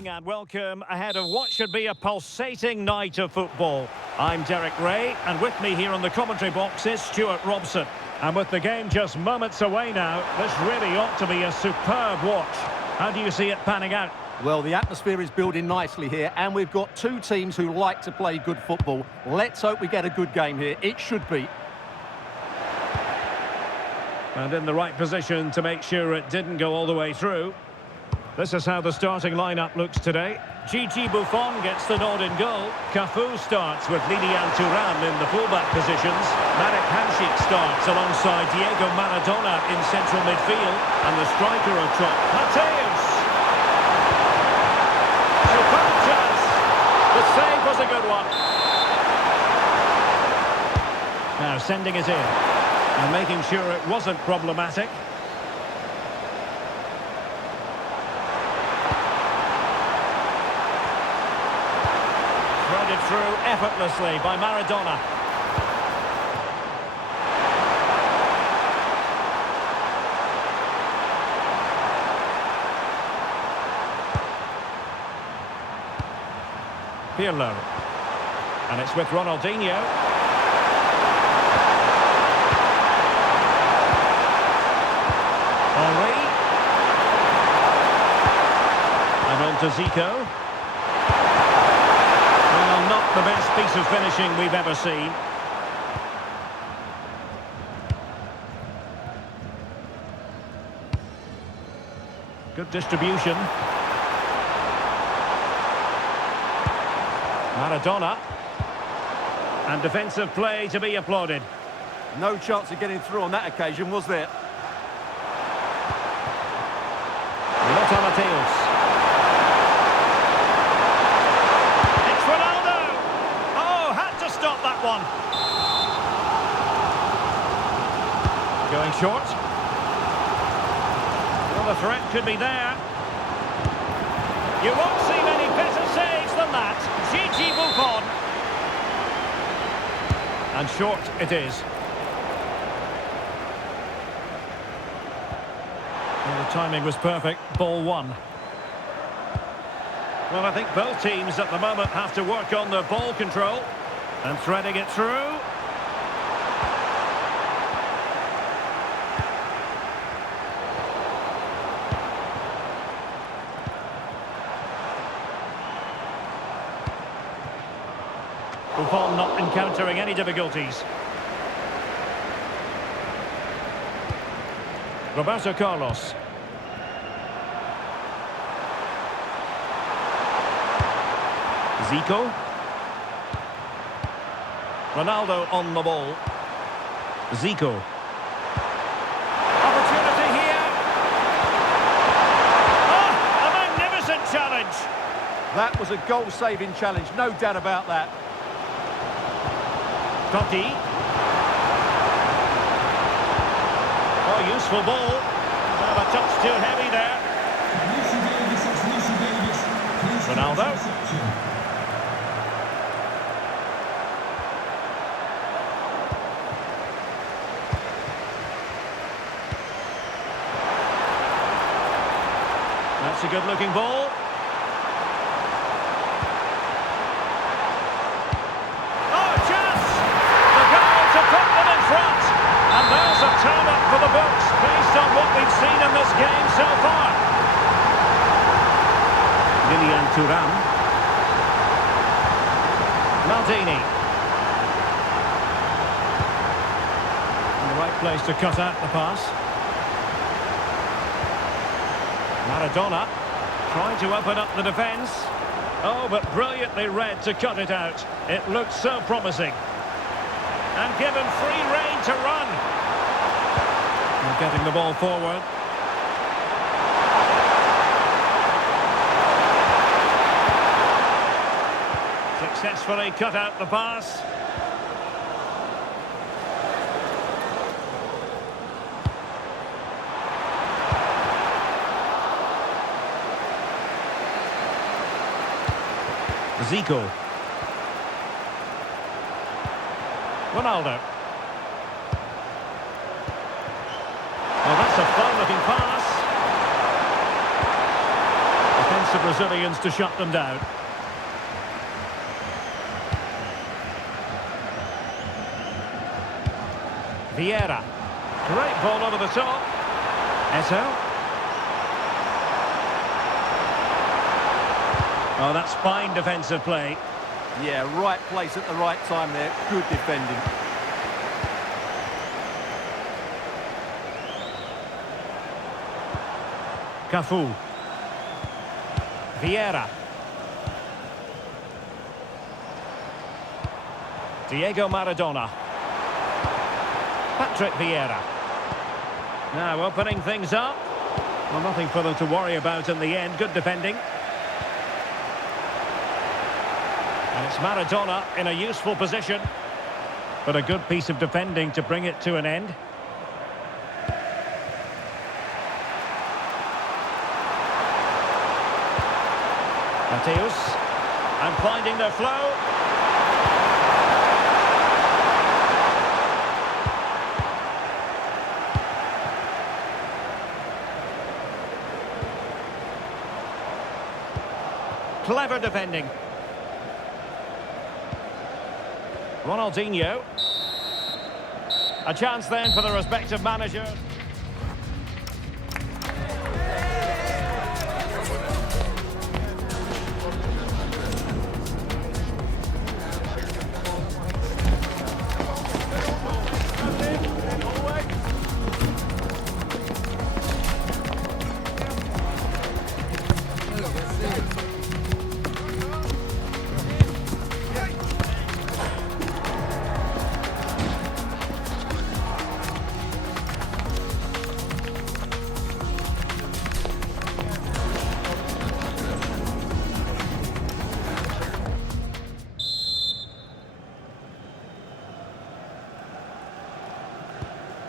morning and welcome ahead of what should be a pulsating night of football. I'm Derek Ray, and with me here on the commentary box is Stuart Robson. And with the game just moments away now, this really ought to be a superb watch. How do you see it panning out? Well, the atmosphere is building nicely here, and we've got two teams who like to play good football. Let's hope we get a good game here. It should be. And in the right position to make sure it didn't go all the way through. This is how the starting lineup looks today. Gigi Buffon gets the nod in goal. Cafu starts with Lilian Thuram in the fullback positions. Marek Hamšík starts alongside Diego Maradona in central midfield. And the striker of top, Mateus. Superb chance. The save was a good one. Now sending it in. And making sure it wasn't problematic. Threaded through effortlessly by Maradona. Pirlo. And it's with Ronaldinho. Henry. And on to Zico. Well, not the best piece of finishing we've ever seen. Good distribution. Maradona. And defensive play to be applauded. No chance of getting through on that occasion, was there? Mateus. It's Ronaldo. Oh, had to stop that one. Going short. Well, the threat could be there. You won't see many better saves than that. Gigi Buffon. And short it is. Well, the timing was perfect. Ball one. Well, I think both teams at the moment have to work on their ball control. And threading it through. Buffon not encountering any difficulties. Roberto Carlos. Zico. Ronaldo on the ball. Zico. Opportunity here. Oh, a magnificent challenge. That was a goal-saving challenge, no doubt about that. Totti. Oh, useful ball. Well, a touch too heavy there. Ronaldo. That's a good-looking ball. Oh, chance! The goal to put them in front. And there's a turn-up for the books, based on what we've seen in this game so far. Lilian Thuram. Maldini. In the right place to cut out the pass. Maradona trying to open up the defence. Oh, but brilliantly read to cut it out. It looked so promising. And given free rein to run. And getting the ball forward. Successfully cut out the pass. Zico. Ronaldo. Well, that's a fine-looking pass. of Brazilians to shut them down. Vieira. Great ball over the top. Ehub. Oh, that's fine defensive play. Yeah, right place at the right time there. Good defending. Cafu. Vieira. Diego Maradona. Patrick Vieira. Now opening things up. Well, nothing for them to worry about in the end. Good defending. And it's Maradona in a useful position. But a good piece of defending to bring it to an end. Mateus. And finding their flow. Clever defending. Ronaldinho. A chance then for the respective manager.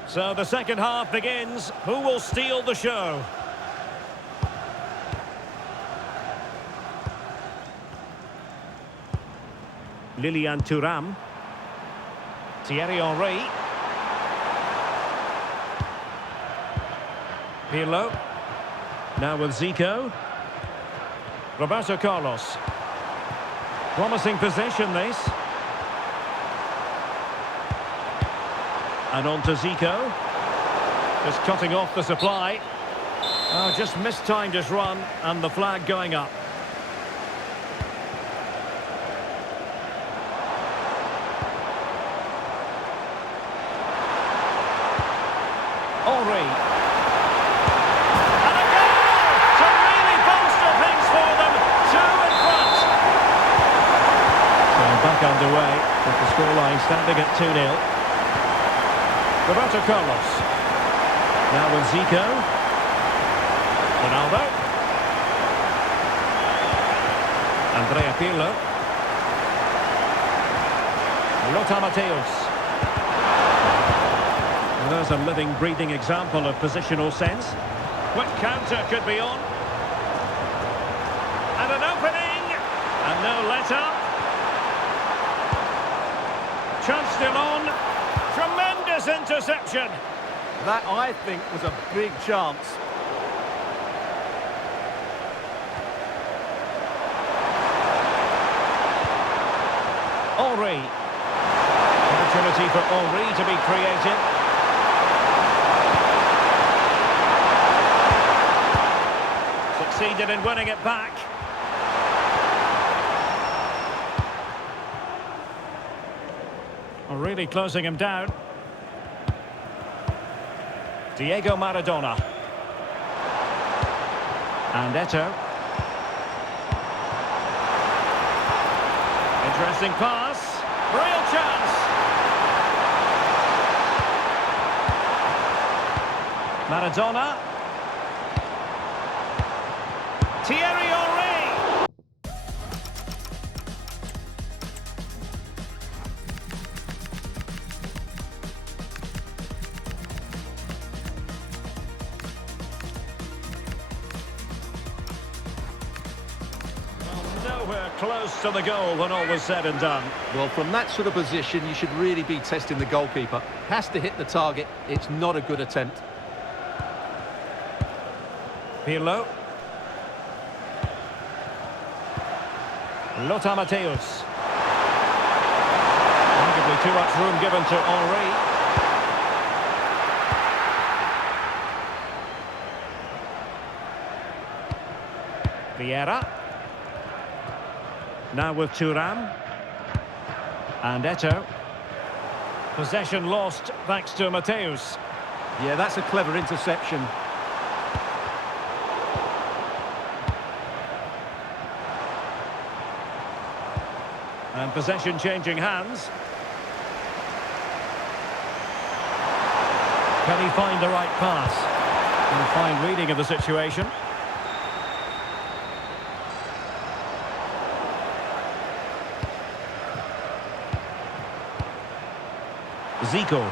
So the second half begins. Who will steal the show? Lilian Thuram. Thierry Henry. Pirlo. Now with Zico. Roberto Carlos. Promising possession this. And on to Zico. Just cutting off the supply. Oh, just mistimed his run and the flag going up. Henry. And a goal to really bolster things for them. Two in front. So back underway with the scoreline standing at 2-0. Roberto Carlos. Now with Zico. Ronaldo. Andrea Pirlo. Lothar Matthäus. And there's a living, breathing example of positional sense. Quick counter could be on. And an opening. And no let-up. Chance still on. Tremendous interception. That, I think, was a big chance. Henry. Opportunity for Henry to be creative. Succeeded in winning it back. Really closing him down. Diego Maradona. And Eto'o. Interesting pass. Real chance. Maradona. Thierry Henry. Nowhere close to the goal when all was said and done. Well, from that sort of position, you should really be testing the goalkeeper. Has to hit the target. It's not a good attempt. Pirlo. Lothar Matthäus. Arguably too much room given to Henry. Vieira. Now with Thuram. And Eto'o. Possession lost thanks to Matthäus. Yeah, that's a clever interception. And possession changing hands. Can he find the right pass? And a fine reading of the situation. Zico.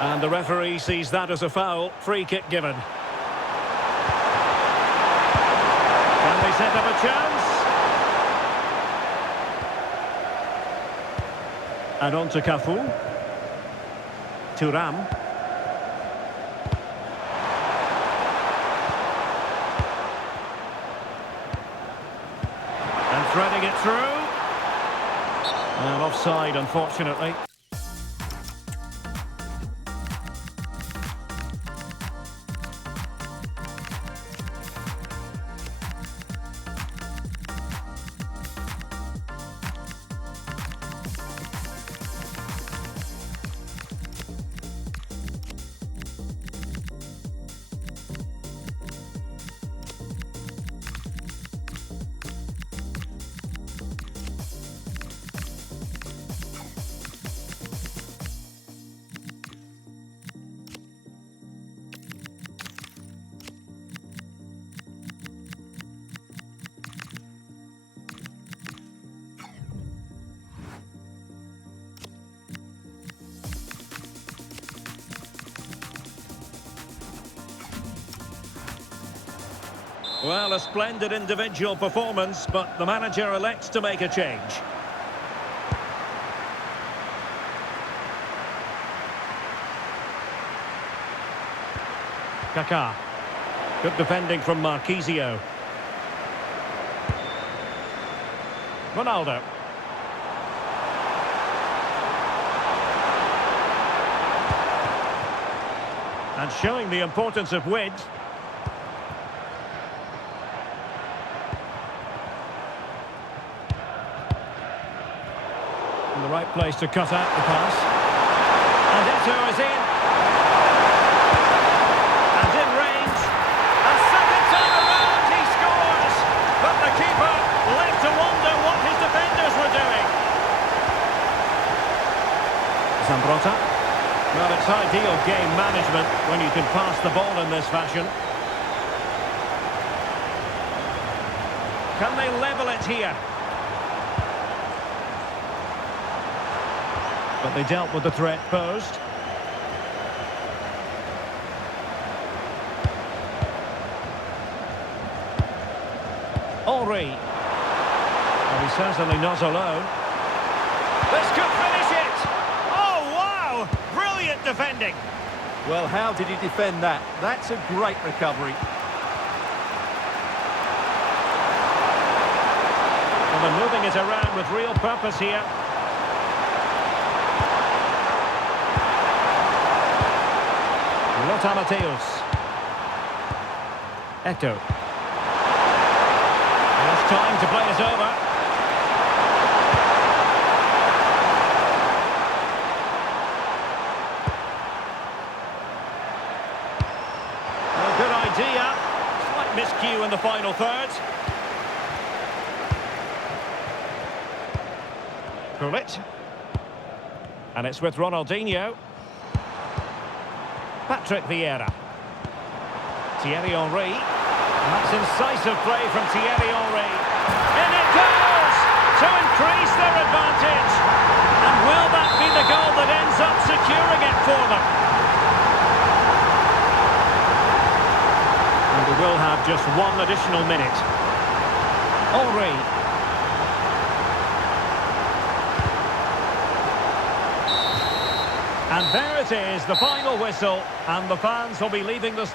And the referee sees that as a foul. Free kick given. Can they set up a chance? And on to Cafu. Thuram. And threading it through. And offside, unfortunately. Well, a splendid individual performance, but the manager elects to make a change. Kaká. Good defending from Marquisio. Ronaldo. And showing the importance of width. In the right place to cut out the pass. And Eto'o is in. And in range. And second time around he scores. But the keeper left to wonder what his defenders were doing. Zambrotta. Well, it's ideal game management when you can pass the ball in this fashion. Can they level it here? But they dealt with the threat posed. Henry. Well, he's certainly not alone. This could finish it! Oh, wow! Brilliant defending! Well, how did he defend that? That's a great recovery. Well, they're moving it around with real purpose here. Lothar Matthäus. Eto'o. It's time to play it over. Well, good idea. Slight miscue in the final third. Gullit. And it's with Ronaldinho. Patrick Vieira. Thierry Henry. And that's incisive play from Thierry Henry. In it goes! To increase their advantage. And will that be the goal that ends up securing it for them? And we will have just one additional minute. Henry. And there it is, the final whistle, and the fans will be leaving the stadium.